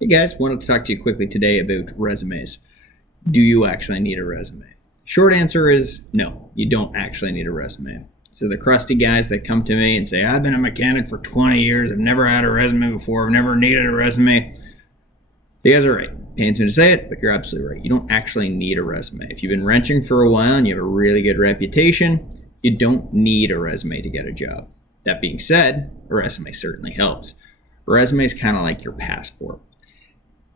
Hey guys, wanted to talk to you quickly today about resumes. Do you actually need a resume? Short answer is no, you don't actually need a resume. So the crusty guys that come to me and say, I've been a mechanic for 20 years, I've never had a resume before, I've never needed a resume. You guys are right. Pains me to say it, but you're absolutely right. You don't actually need a resume. If you've been wrenching for a while and you have a really good reputation, you don't need a resume to get a job. That being said, a resume certainly helps. A resume is kind of like your passport.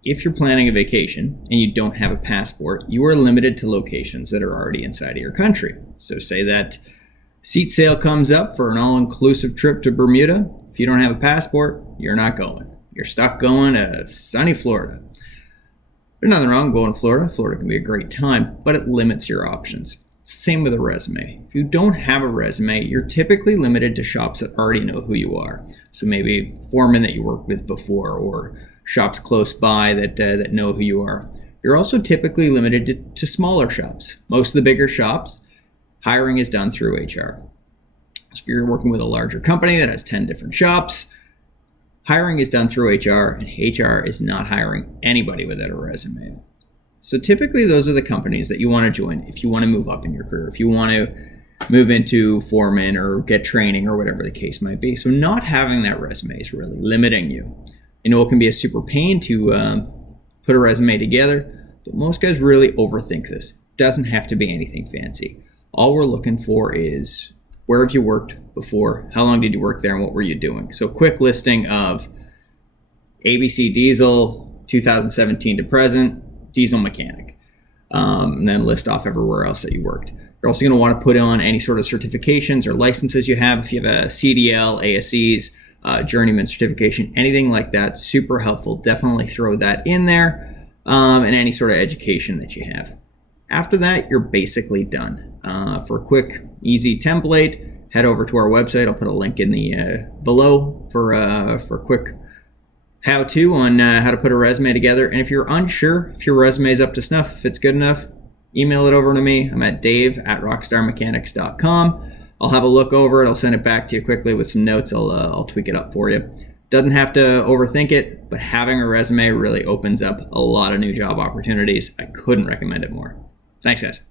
If you're planning a vacation and you don't have a passport, you are limited to locations that are already inside of your country. So say that seat sale comes up for an all-inclusive trip to Bermuda. If you don't have a passport, you're not going. You're stuck going to sunny Florida. There's nothing wrong with going to Florida. Florida can be a great time, but it limits your options. Same with a resume. If you don't have a resume, you're typically limited to shops that already know who you are. So maybe foremen that you worked with before, or shops close by that know who you are. You're also typically limited to smaller shops. Most of the bigger shops, hiring is done through HR. So if you're working with a larger company that has 10 different shops, hiring is done through HR, and HR is not hiring anybody without a resume. So typically those are the companies that you want to join if you want to move up in your career, if you want to move into foreman or get training or whatever the case might be. So not having that resume is really limiting you. I know it can be a super pain to put a resume together, but most guys really overthink this. It doesn't have to be anything fancy. All we're looking for is where have you worked before, how long did you work there, and what were you doing? So quick listing of ABC Diesel, 2017 to present, diesel mechanic, and then list off everywhere else that you worked. You're also going to want to put on any sort of certifications or licenses you have. If you have a CDL, ASEs, journeyman certification, anything like that, super helpful. Definitely throw that in there, and any sort of education that you have. After that, you're basically done. For a quick, easy template, head over to our website. I'll put a link in the below for a quick how-to on how to put a resume together. And if you're unsure if your resume is up to snuff, if it's good enough, email it over to me. I'm at dave@rockstarmechanics.com. I'll have a look over it. I'll send it back to you quickly with some notes. I'll tweak it up for you. Doesn't have to overthink it, but having a resume really opens up a lot of new job opportunities. I couldn't recommend it more. Thanks, guys.